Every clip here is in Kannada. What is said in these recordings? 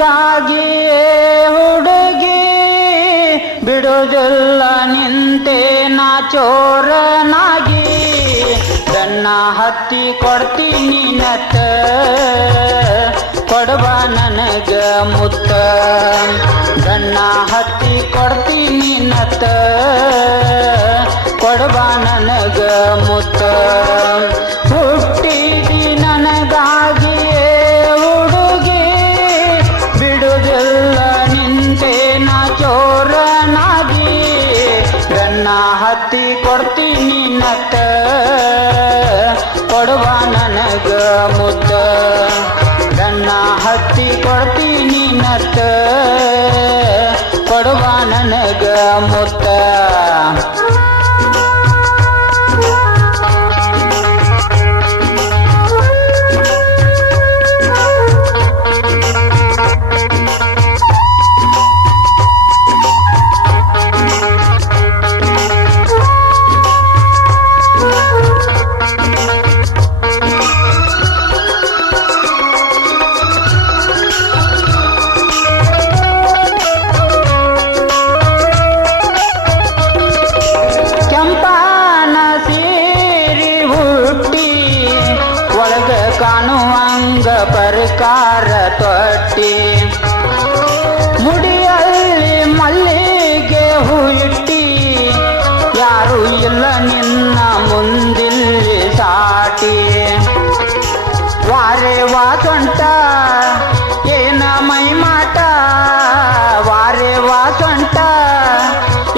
ನನಗಾಗಿಯೇ ಹುಡುಗಿ ಬಿಡುವುದಿಲ್ಲ ನಿಂತೆ ನಾ ಚೋರನಾಗಿ ದನ್ನ ಹತ್ತಿ ಕೊಡ್ತೀನಿ ನತ್ತ ಕೊಡಬ ನನಗ ಮುತ್ತ ದನ್ನ ಹತ್ತಿ ಕೊಡ್ತೀನಿ ನತ್ತ ಕೊಡಬ ನನಗ ಮುತ್ತ ಹುಟ್ಟಿದಿ ನನಗಾಗಿಯೇ ಹುಡುಗಿ ಬಿಡುವುದಿಲ್ಲ ನಿಂತೆ ನಾ ಚೋರನಾಗಿ ದನ್ನ ಹತ್ತಿ ಕೊಡ್ತೀನಿ ನತ್ತ ಕೊಡುವ ನನಗ ಮುತ್ತ ದನ್ನ ಹತ್ತಿ ಕೊಡ್ತೀನಿ ನತ್ತ ಕೊಡುವ ನನಗ ಮುತ್ತ ಕಾಣುವಂಗ ಪರಕಾರ ತೊಟ್ಟಿ ಮುಡಿಯಲ್ಲಿ ಮಲ್ಲಿಗೆ ಹೂ ಇಟ್ಟಿ ಯಾರು ಇಲ್ಲ ನಿನ್ನ ಮುಂದಿಲ್ಲಿ ಸಾಟಿ ವಾರೆ ವಾಸಂಟ ಏನ ಮೈಮಾಟ ವಾರೆ ವಾಸಂಟ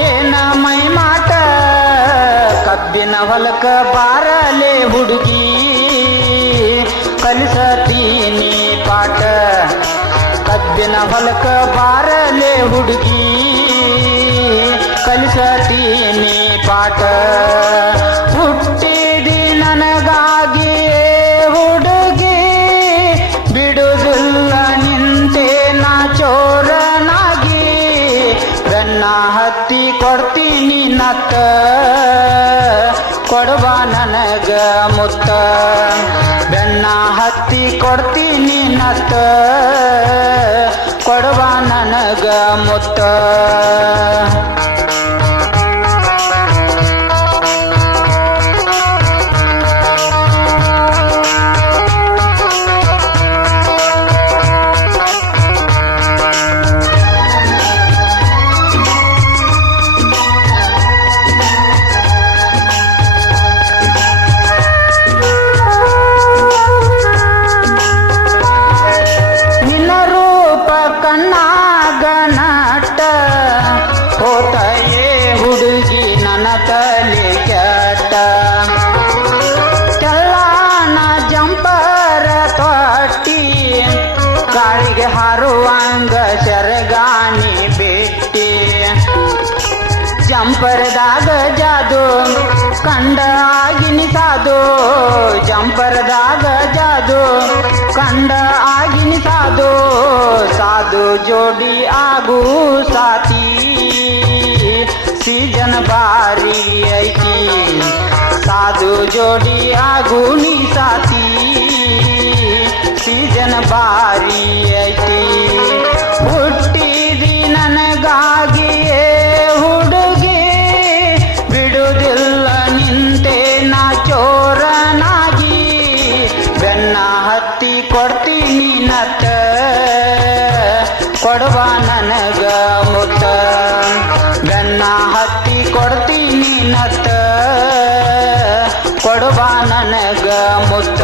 ಏನ ಮೈಮಾಟ ಕಬ್ಬಿನ ಹೊಲಕ ಬಾರಲೆ ಹುಡುಗಿ ಕಲಿಸತೀನಿ ಪಾಠ ಕಬ್ಬಿನ ಹೊಲಕ ಬಾರಲೆ ಹುಡುಗಿ ಕಲಿಸತೀನಿ ಪಾಠ ಹುಟ್ಟಿದಿ ನನಗಾಗಿಯೇ ಹುಡುಗಿ ಬಿಡುವುದಿಲ್ಲ ನಿಂತೆ ನಾ ಚೋರನಾಗಿ ದನ್ನ ಹತ್ತಿ ಕೊಡ್ತೀನಿ ನತ್ತ ಕೊಡುವ ನನಗ ಮುತ್ತ ದನ್ನ ಹತ್ತಿ ಕೊಡ್ತೀನಿ ನತ್ತ ಕೊಡುವ ನನಗ ಮುತ್ತ ಹೋತಯೇ ಹುಡುಗಿ ನನ್ನ ತಲೆ ಕೆಟ್ಟ ಚಲ್ಲಾನ ಜಂಪರ ತೊಟ್ಟಿ ಗಾಳಿಗೆ ಹಾರುವಂಗ ಸೆರಗಾಣಿ ಬಿಟ್ಟಿ ಜಂಪರದಾಗ ಜಾದು ಕಂಡ ಆಗಿನಿ ಸಾದು ಜಂಪರದಾಗ ಜಾದು ಕಂಡ ಆಗಿನಿ ಸಾದು ಸಾದು ಜೋಡಿ ಆಗು ಸಾತಿ ಸೀಜನ್ ಬಾರಿ ಐತಿ ಸಾದು ಜೋಡಿ ಆಗು ನೀ ಸಾತಿ ಸೀಜನ್ ಬಾರಿ ಐತಿ ಹುಟ್ಟಿದಿ ನನಗಾಗಿಯೇ ಹುಡುಗಿ ಬಿಡುವುದಿಲ್ಲ ನಿಂತೆ ನಾ ಚೋರನಾಗಿ ಬೆನ್ನ ಹತ್ತಿ ಕೊಡ್ತೀನಿ ನತ್ತ ಕೊಡುವ ನನಗ ಮುತ್ತ ಬೆನ್ನ ಹತ್ತಿ ಕೊಡ್ತೀನಿ ನತ್ತ ಕೊಡುವ ನನಗ ಮುತ್ತ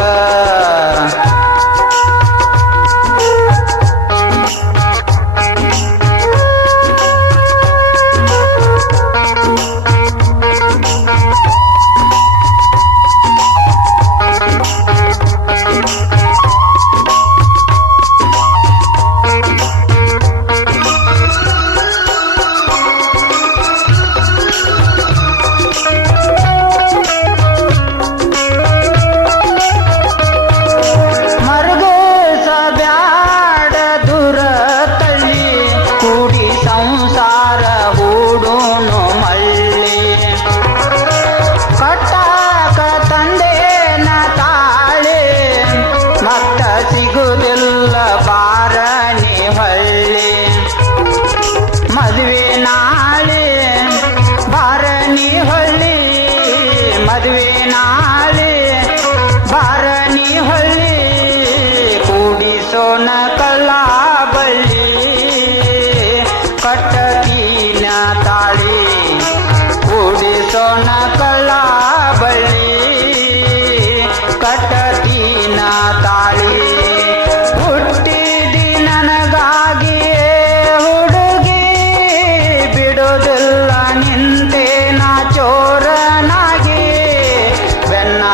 ನನ್ನ